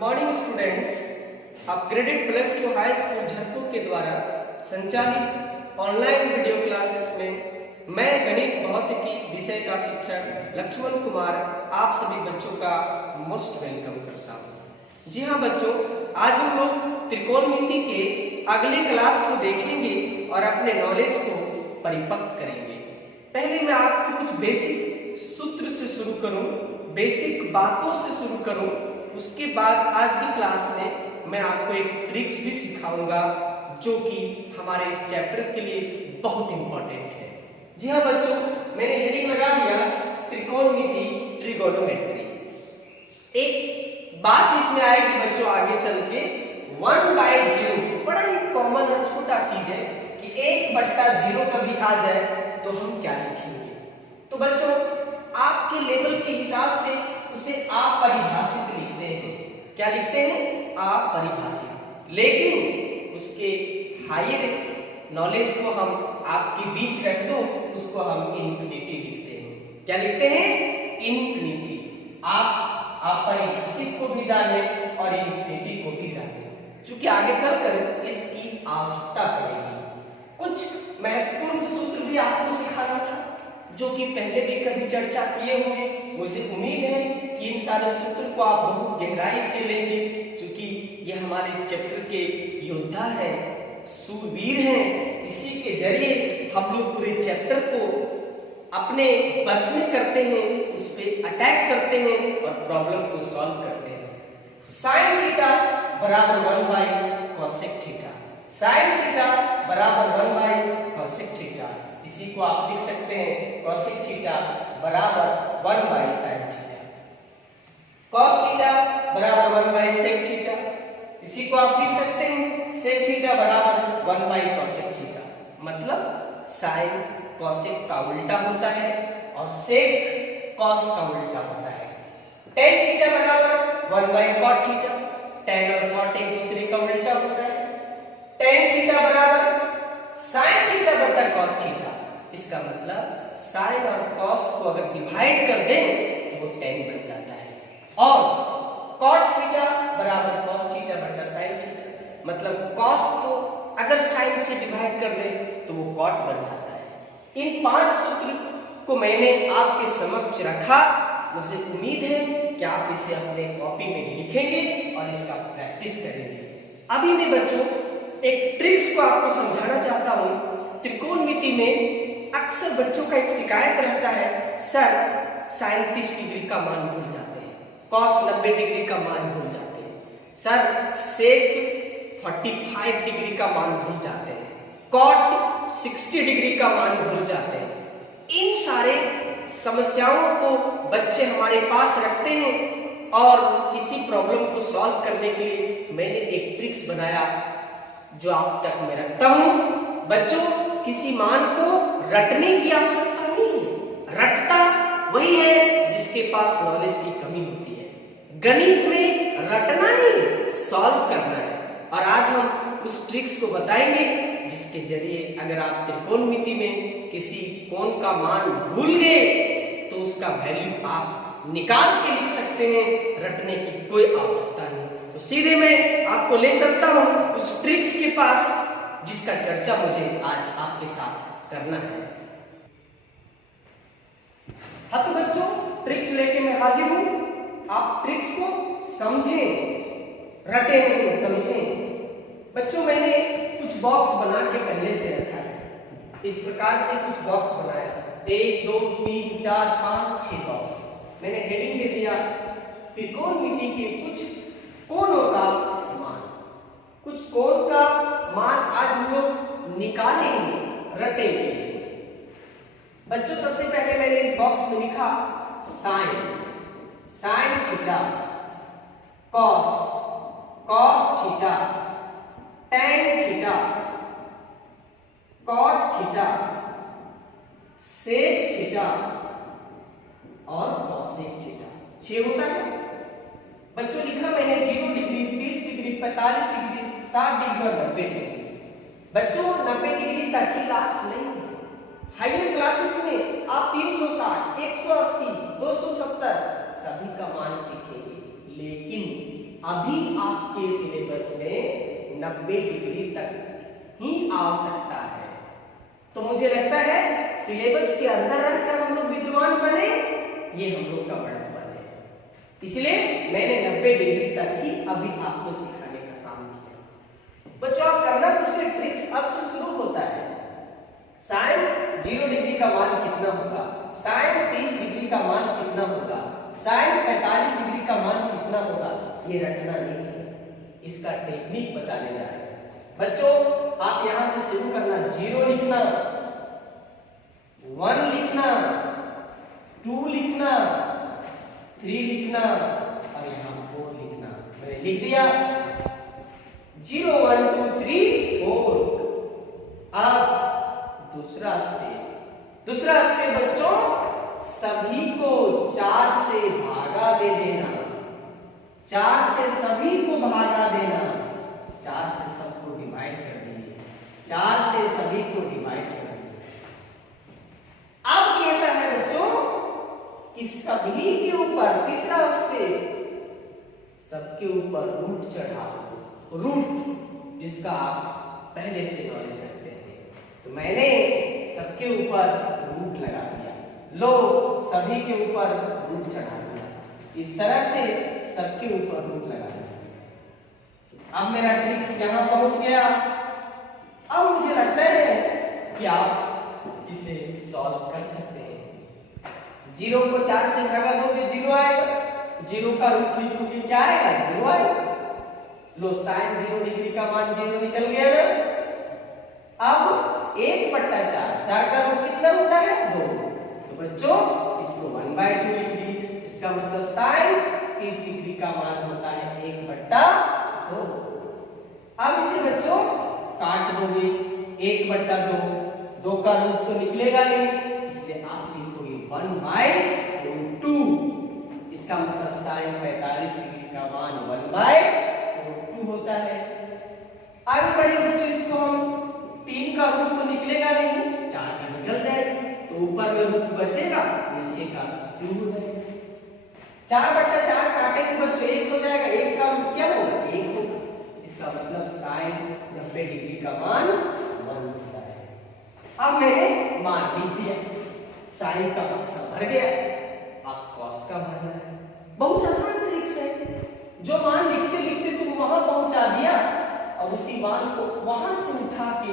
Morning students, upgraded plus two high school Jharpur के द्वारा संचालित ऑनलाइन वीडियो क्लासेस में मैं गणित भौतिकी विषय का शिक्षक लक्ष्मण कुमार आप सभी बच्चों का मोस्ट वेलकम करता हूँ। जी हाँ बच्चों, आज हम लोग त्रिकोणमिति के अगले क्लास को देखेंगे और अपने नॉलेज को परिपक्व करेंगे। पहले मैं आपको कुछ बेसिक सूत्र से शुरू करूं, बेसिक बातों से शुरू करूं, उसके बाद आज की क्लास में मैं आपको एक ट्रिक्स भी सिखाऊंगा जो कि हमारे इस चैप्टर के लिए बहुत इंपॉर्टेंट है। जी हाँ बच्चों, मैंने हेडिंग लगा दिया त्रिकोणमिति, ट्रिगोनोमेट्री। एक बात इसमें आएगी बच्चों आगे चल के, 1/0 बड़ा ही कॉमन और छोटा चीज है कि 1/0 कभी आ जाए तो हम क्या लिखेंगे। तो बच्चों आपके लेवल के हिसाब से उसे अपरिभाषित लिखते हैं। क्या लिखते हैं? अपरिभाषित। लेकिन उसके हायर नॉलेज को हम आपके बीच रख दो, उसको हम इन्फिनिटी लिखते हैं। क्या लिखते हैं? इन्फिनिटी। आप अपरिभाषित को भी जाने और इन्फिनिटी को भी जाने, क्योंकि आगे चलकर इसकी आवश्यकता पड़ेगी। कुछ महत्वपूर्ण सूत्र भी आपको सिखाना था जो कि पहले भी कभी चर्चा किए होंगे। मुझे उम्मीद है कि इन सारे सूत्र को आप बहुत गहराई से लेंगे, क्योंकि ये हमारे इस चैप्टर के योद्धा हैं, सूरवीर हैं। इसी के जरिए हम लोग पूरे चैप्टर को अपने बस में करते हैं, उस पर अटैक करते हैं और प्रॉब्लम को सॉल्व करते हैं। साइन थीटा बराबर 1/cosec थीटा, साइन थीटा बराबर 1/cosec थीटा। इसी को आप लिख सकते हैं cosec थीटा बराबर 1/sin थीटा, cos थीटा बराबर 1/sec थीटा। इसी को आप लिख सकते हैं sec थीटा बराबर 1/cosec थीटा। मतलब sin cosec का उल्टा होता है और sec cos का उल्टा होता है। tan थीटा बराबर 1/cot थीटा, tan और cot एक दूसरे का उल्टा होता है। tan थीटा बराबर sin थीटा बटा cos थीटा। इसका मतलब sin और cos को अगर डिवाइड कर दें तो वो tan बन जाता है, और cot थीटा बराबर cos थीटा बटा sin थीटा। मतलब cos को अगर sin से डिवाइड कर दें तो वो cot बन जाता है। इन 5 सूत्र को मैंने आपके समक्ष रखा। मुझे उम्मीद है कि आप इसे अपने कॉपी में लिखेंगे और इसका प्रैक्टिस करेंगे। अभी मैं बच्चों एक ट्रिक्स को आपको समझाना चाहता हूँ। त्रिकोणमिति में अक्सर बच्चों का एक शिकायत रहता है, सर sin 30 डिग्री का मान भूल जाते हैं, cos 90 डिग्री का मान भूल जाते हैं, सर sec 45 डिग्री का मान भूल जाते हैं, cot 60 डिग्री का मान भूल जाते हैं। इन सारे समस्याओं को बच्चे हमारे पास रखते हैं और इसी प्रॉब्लम को सॉल्व करने के लिए मैंने एक ट्रिक्स बनाया जो आप तक मैं रखता हूं। बच्चों किसी मान को रटने की आवश्यकता नहीं है, रटता वही है जिसके पास नॉलेज की कमी होती है। गणित में रटना नहीं, सॉल्व करना है। और आज हम उस ट्रिक्स को बताएंगे जिसके जरिए अगर आप त्रिकोणमिति में किसी कोण का मान भूल गए तो उसका वैल्यू आप निकाल के लिख सकते हैं, रटने की कोई आवश्यकता नहीं। तो सीधे मैं आपको ले चलता हूं उस ट्रिक्स के पास जिसका चर्चा मुझे आज आपके साथ करना है। हाँ तो बच्चों ट्रिक्स लेके मैं हाजिर हूं। आप ट्रिक्स को समझें, रटे नहीं, समझें। बच्चों मैंने कुछ बॉक्स बना के पहले से रखा है। इस प्रकार से कुछ बॉक्स बनाया, 1 2 3 4 5 6 बॉक्स। मैंने हेडिंग दे दिया त्रिकोणमिति के कुछ कोणों का मान। कुछ कोण का मान आज हम लोग निकालेंगे, रटेंगे। बच्चों सबसे पहले मैंने इस बॉक्स में लिखा sin theta, cos theta, tan theta, cot theta, sec theta और cosec थीटा। 6 होता है। बच्चों लिखा मैंने 0 डिग्री, 30 डिग्री, 45 डिग्री, 60 डिग्री और 90 डिग्री। बच्चों 90 डिग्री तक ही लास्ट नहीं है। हायर क्लासेस में आप 360, 180, 270 सभी का मान सीखेंगे, लेकिन अभी आपके सिलेबस में 90 डिग्री तक ही आवश्यकता है। तो मुझे लगता है सिलेबस के अंदर रहकर हम लोग विद्वान बने, ये हम लोग का बड़प्पन है। इसलिए मैंने 90 डिग्री तक ही अभी आपको सिखाने का काम किया। बच्चों आप करना कुछ नहीं, ट्रिक्स अब से शुरू होता है। साइन 0 डिग्री का मान कितना होगा, साइन 30 डिग्री का मान कितना होगा, साइन 45 डिग्री का मान कितना होगा, ये रटना नहीं है, इसका टेक्निक बताने जा रहे हैं। बच्चों आप यहां से शुरू करना, 0 लिखना, 1 लिखना, 2 लिखना, 3 लिखना और यहां 4 लिखना। मैंने लिख दिया 0 1 2 3 4। अब दूसरा स्टेप बच्चों, सभी को 4 से भागा दे देना, 4 से सभी को भागा देना, 4 से सबको डिवाइड कर दीजिए, 4 से सभी को डिवाइड कर दीजिए। अब कहता है बच्चों कि सभी के ऊपर, तीसरा स्टेप, सबके ऊपर रूट चढ़ा दो, रूट जिसका आप पहले से नॉलेज रखते हैं। तो मैंने सबके ऊपर रूट लगा दिया, लो सभी के ऊपर रूट चढ़ा दिया, इस तरह से सबके ऊपर रूट लगा दिया। अब मेरा ट्रिक्स यहां पहुंच गया। अब मुझे लगता है कि आप इसे सॉल्व कर सकते हैं। 0 को 4 से भागा दोगे 0 आएगा, 0 का रूट लिखोगे क्या आएगा, 0 आएगा। लो साइन 0 डिग्री का मान 0 निकल गया ना। अब 1/4, 4 का रूट कितना होता है, 2। तो बच्चों इसको 1/2 लिख दी, इसका मतलब साइन 30 डिग्री का मान होता है 1/2। अब इसे बच्चों काट दोगे, 1/2, 2 का रूट तो निकलेगा नहीं, इसलिए आप लिखोगे 1/2। इसका मतलब साइन 45 डिग्री का मान 1/2 होता है। आगे बढ़े बच्चों, इसको हम 3 का रूट तो निकलेगा नहीं, 4 का निकल जाएगा, तो ऊपर में रूट बचेगा, नीचे का 2 हो जाएगा। 4/4 काटेंगे बच्चों 1 हो जाएगा, 1 का रूट क्या होगा, 1 होगा। इसका मतलब साइन 90 डिग्री का मान 1 होता है। अब मैंने मान लिख दिया, साइन का बक्सा भर गया, अब कॉस का भरना है। बहुत आसान ट्रिक्स है, जो मान लिखते लिखते तुम वहां पहुंचा दिया, अब उसी मान को वहां से उठा के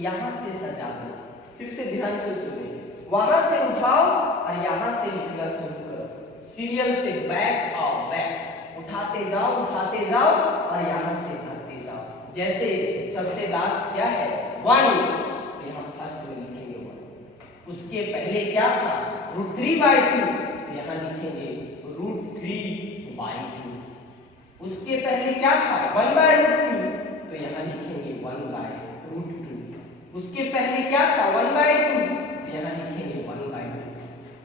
यहां से सजा दो। फिर से ध्यान से सुनिए, वहां से उठाओ और यहां से लिखना शुरू करो, सीरियल से बैक आओ, बैक उठाते जाओ और यहां से भरते जाओ। जैसे सबसे लास्ट क्या है, 1, तो यहां फर्स्ट में लिखेंगे 1। उसके पहले क्या था, √3/2, तो यहां लिखेंगे √3/2। उसके पहले क्या था, 1/√2, तो यहां लिखेंगे 1/√2। उसके पहले क्या था, 1/2, तो यहां लिखेंगे 1/2।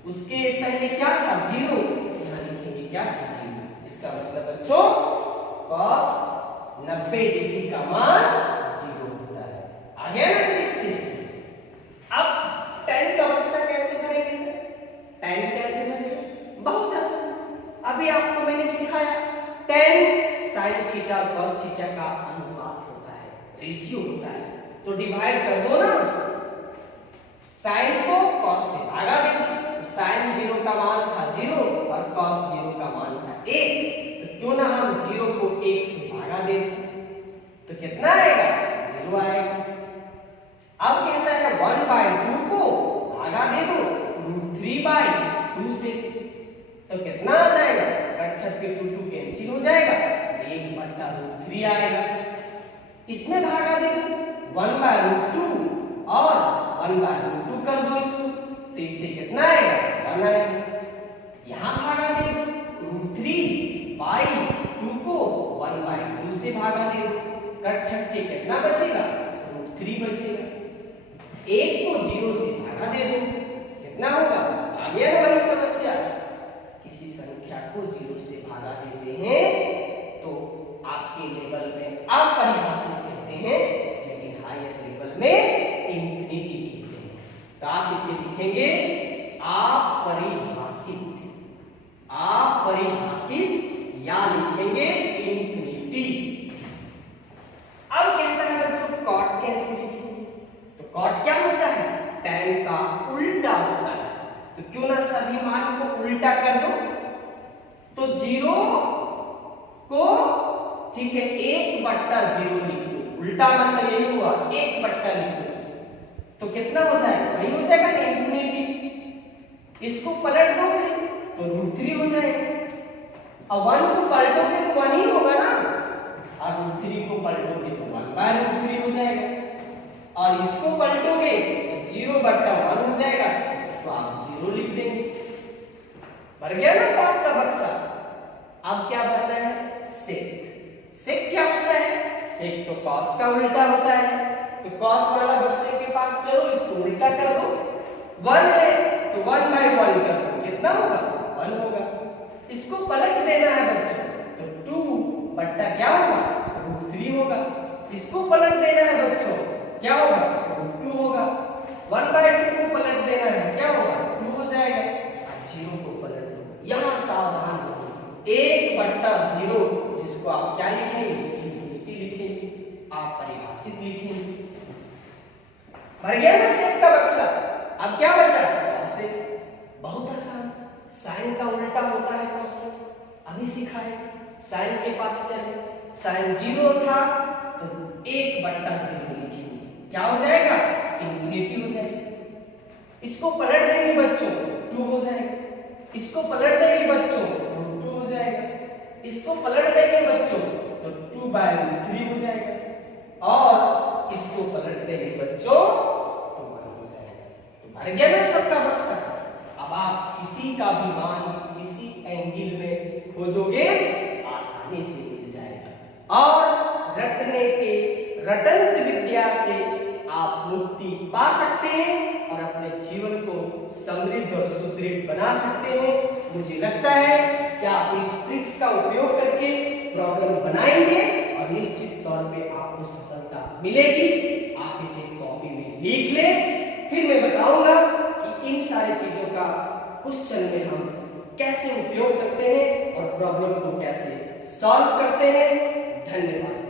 उसके पहले क्या था, 0, यहां लिखेंगे क्या था, 0। इसका मतलब बच्चों cos 90 डिग्री का मान 0 होता है। आ गया ना ट्रिक से। अब tan का बक्सा कैसे भरेंगे सर, tan कैसे भरेंगे, बहुत आसान। अभी आपको मैंने सिखाया, tan sin थीटा और cos थीटा का अनुपात होता है, रेशियो होता है, तो डिवाइड कर दो ना। sin को cos से भागा देंगे, sin 0 का मान था 0 और cos 0 का मान था 1, तो क्यों ना हम 0 को 1 से भागा दे दें, तो कितना आएगा, 0 आएगा। अब कहता है 1/2 को भागा दे दो √3/2 से, तो कितना आ जाएगा, कट छट के 2 कैंसिल हो जाएगा, 1/√3 आएगा। इसमें भागा दे दो 1/√2 और 1/√2 कर दो इसको, तो इससे कितना आएगा, 1 आएगा। यहां भागा दे दो √3/2 को 1/2 से भागा दे दो, कट छट के कितना बचेगा, √3 बचेगा। 1 को 0 से भागा दे दो, कितना होगा, आ गया ना वही समस्या। किसी संख्या को 0 से भागा देते हैं तो आपके लेवल में अपरिभाषित कहते हैं, लेकिन हायर लेवल में इंफिनिटी कहते हैं। तो आप इसे लिखेंगे अपरिभाषित, अपरिभाषित यहाँ लिखेंगे इंफिनिटी। अब कहता है बच्चों कॉट कैसे लिखेंगे, तो कॉट क्या होता है, tan का उल्टा होता है। तो क्यों ना सभी मान को उल्टा कर दो, तो 0 को ठीक है 1/0 लिख दो, उल्टा मतलब यही हुआ 1/, लिख दो तो कितना हो जाएगा, वही हो जाएगा इंफिनिटी। इसको पलट दोगे तो √3 हो जाएगा, और 1 को पलटोगे तो 1 ही होगा ना, और √3 को पलटोगे तो 1/√3 हो जाएगा, और इसको पलटोगे तो 0/1 हो जाएगा, इसको आप 0 लिख देंगे। भर गया ना कॉट का बक्सा। अब क्या भरना है, सेक। सेक क्या होता है, सेक तो कॉस का उल्टा होता है, तो कॉस वाला बक्से के पास चलो, इसको उल्टा कर दो, 1 है तो 1/1 कर दो, कितना होगा 1 होगा। इसको पलट देना है बच्चों, तो 2 क्या होगा √3 होगा। इसको पलट देना है बच्चों, क्या होगा √2 होगा। 1/2 को पलट देना है, क्या होगा 2 हो जाएगा, 0 को पलट दो। यहाँ सावधान हो, 1/0 जिसको आप क्या लिखेंगे, इंफिनिटी लिखेंगे, आप परिभाषित लिखेंगे। भर गया ना सेक का बक्सा। अब क्या बचा, कॉसेक। बहुत आसान, साइन का उल्टा होता है कॉसेक, अभी सिखाए। साइन के पास चले, साइन 0 था तो 1/0 लिखेंगे, क्या हो जाएगा इंफिनिटी हो जाएगा। इसको पलट देंगे बच्चों 2 हो जाएगा, इसको पलट देंगे बच्चों तो 2 हो जाएगा, इसको पलट देंगे बच्चों तो 2/3 हो जाएगा, और इसको पलट देंगे बच्चों तो 1 हो जाएगा। तो भर गया ना सबका बक्सा। अब आप किसी का भी मान किसी एंगल में खोजोगे आसानी से मिल जाएगा, और रटने के रटंत विद्या से आप मुक्ति पा सकते हैं और अपने जीवन को समृद्ध और सुदृढ़ बना सकते हैं। मुझे लगता है कि आप इस ट्रिक्स का उपयोग करके प्रॉब्लम बनाएंगे और निश्चित तौर पे आपको सफलता मिलेगी। आप इसे कॉपी में लिख लें, फिर मैं बताऊंगा कि इन सारी चीजों का क्वेश्चन में हम कैसे उपयोग करते हैं और प्रॉब्लम को कैसे सॉल्व करते हैं। धन्यवाद।